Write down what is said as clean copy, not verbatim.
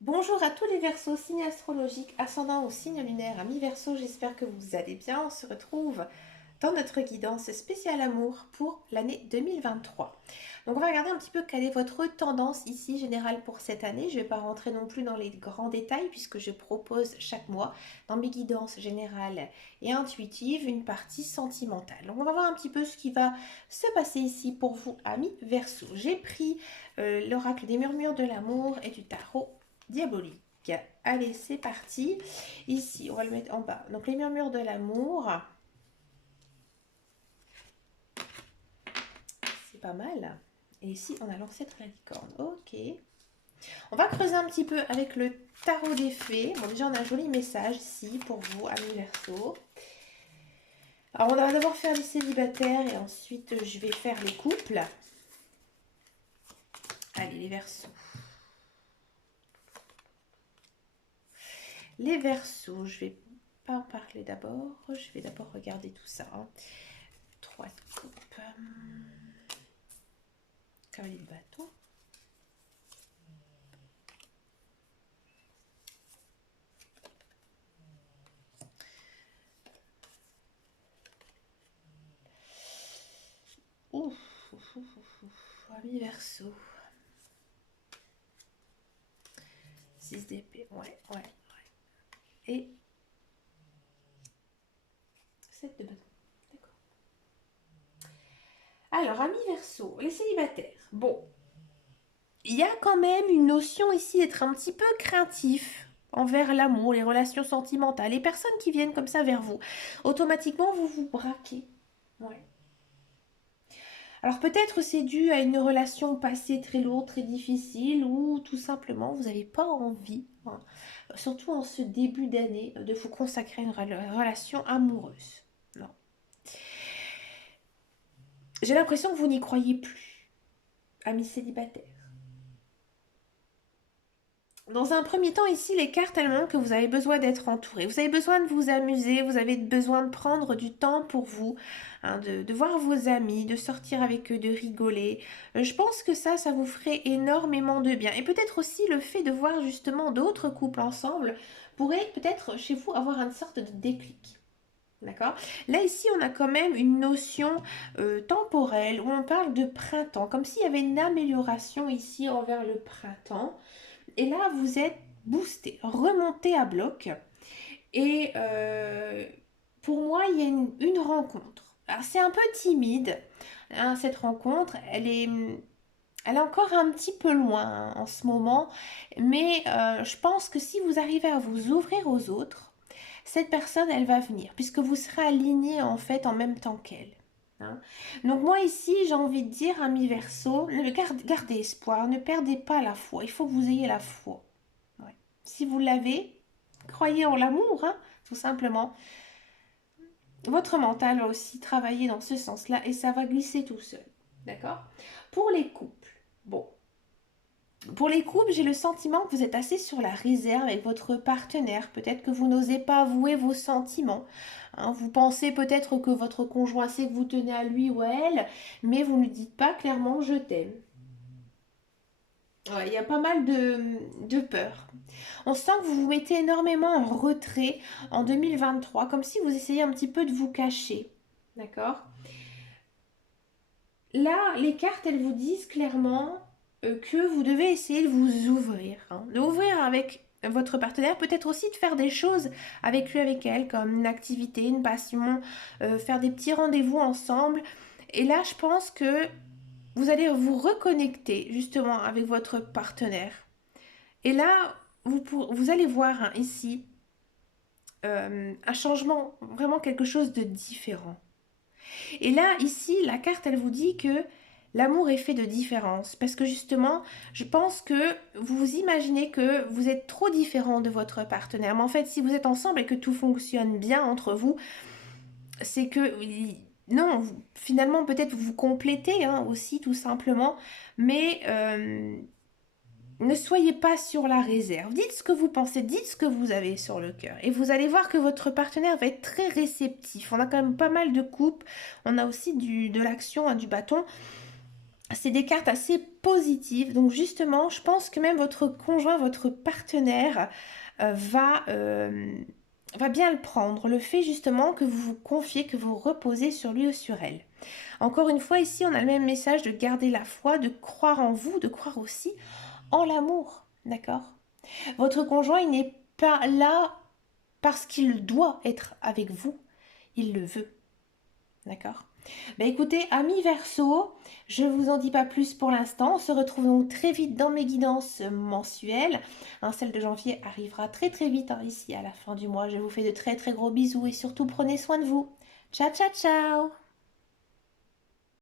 Bonjour à tous les Verseaux, signe astrologique, ascendant au signe lunaire, amis Verseaux, j'espère que vous allez bien. On se retrouve dans notre guidance spéciale amour pour l'année 2023. Donc on va regarder un petit peu quelle est votre tendance ici générale pour cette année. Je ne vais pas rentrer non plus dans les grands détails puisque je propose chaque mois dans mes guidances générales et intuitives une partie sentimentale. Donc on va voir un petit peu ce qui va se passer ici pour vous, amis Verseaux. J'ai pris l'oracle des murmures de l'amour et du tarot diabolique. Allez, c'est parti. Ici, on va le mettre en bas. Donc, les murmures de l'amour. C'est pas mal. Et ici, on a l'ancêtre la licorne. Ok. On va creuser un petit peu avec le tarot des fées. Bon, déjà, on a un joli message ici pour vous, amis Verseau. Alors, on va d'abord faire les célibataires et ensuite, je vais faire les couples. Allez, les Verseaux. Les Verseaux, je vais pas en parler d'abord. Je vais d'abord regarder tout ça. 3 de coupe. Cavalier de bâton. Ouf, ouf, ouf, ouf, ouf. Ami Verseau. 6 d'épée, ouais. Et 7 de bâton. D'accord. Alors, ami Verseau, les célibataires. Bon, il y a quand même une notion ici d'être un petit peu craintif envers l'amour, les relations sentimentales, les personnes qui viennent comme ça vers vous. Automatiquement, vous vous braquez. Ouais. Alors peut-être c'est dû à une relation passée très lourde, très difficile, ou tout simplement vous n'avez pas envie, hein, surtout en ce début d'année, de vous consacrer à une relation amoureuse. Non. J'ai l'impression que vous n'y croyez plus, amis célibataires. Dans un premier temps, ici, les cartes, elles montrent que vous avez besoin d'être entouré. Vous avez besoin de vous amuser, vous avez besoin de prendre du temps pour vous, hein, de voir vos amis, de sortir avec eux, de rigoler. Je pense que ça vous ferait énormément de bien. Et peut-être aussi le fait de voir justement d'autres couples ensemble pourrait peut-être chez vous avoir une sorte de déclic. D'accord? Là, ici, on a quand même une notion temporelle où on parle de printemps, comme s'il y avait une amélioration ici envers le printemps. Et là, vous êtes boosté, remonté à bloc. Et pour moi, il y a une rencontre. Alors, c'est un peu timide, hein, cette rencontre. Elle est encore un petit peu loin, hein, en ce moment. Mais je pense que si vous arrivez à vous ouvrir aux autres, cette personne, elle va venir, puisque vous serez aligné en fait en même temps qu'elle. Hein. Donc moi ici, j'ai envie de dire, ami Verseau, gardez espoir, ne perdez pas la foi. Il faut que vous ayez la foi. Ouais. Si vous l'avez, croyez en l'amour, hein, tout simplement. Votre mental va aussi travailler dans ce sens-là et ça va glisser tout seul. D'accord? Pour les couples, bon. Pour les couples, j'ai le sentiment que vous êtes assez sur la réserve avec votre partenaire. Peut-être que vous n'osez pas avouer vos sentiments. Hein. Vous pensez peut-être que votre conjoint sait que vous tenez à lui ou à elle, mais vous ne dites pas clairement je t'aime. Ouais, il y a pas mal de peur. On sent que vous vous mettez énormément en retrait en 2023, comme si vous essayez un petit peu de vous cacher. D'accord? Là, les cartes, elles vous disent clairement que vous devez essayer de vous ouvrir. Hein. De ouvrir avec votre partenaire, peut-être aussi de faire des choses avec lui, avec elle, comme une activité, une passion, faire des petits rendez-vous ensemble. Et là, je pense que vous allez vous reconnecter justement avec votre partenaire. Et là, vous allez voir, hein, ici un changement, vraiment quelque chose de différent. Et là, ici, la carte, elle vous dit que l'amour est fait de différence. Parce que justement, je pense que vous vous imaginez que vous êtes trop différent de votre partenaire. Mais en fait, si vous êtes ensemble et que tout fonctionne bien entre vous, c'est que... Non, finalement, peut-être vous vous complétez, hein, aussi, tout simplement. Mais ne soyez pas sur la réserve. Dites ce que vous pensez, dites ce que vous avez sur le cœur. Et vous allez voir que votre partenaire va être très réceptif. On a quand même pas mal de coupes. On a aussi de l'action, hein, du bâton. c'est des cartes assez positives. Donc justement, je pense que même votre conjoint, votre partenaire va bien le prendre. Le fait justement que vous vous confiez, que vous reposez sur lui ou sur elle. Encore une fois, ici, on a le même message de garder la foi, de croire en vous, de croire aussi en l'amour. D'accord? Votre conjoint, il n'est pas là parce qu'il doit être avec vous. Il le veut. D'accord? Bah écoutez, amis Verseau, je ne vous en dis pas plus pour l'instant. On se retrouve donc très vite dans mes guidances mensuelles. Hein, celle de janvier arrivera très très vite hein, ici à la fin du mois. Je vous fais de très très gros bisous et surtout prenez soin de vous. Ciao ciao ciao!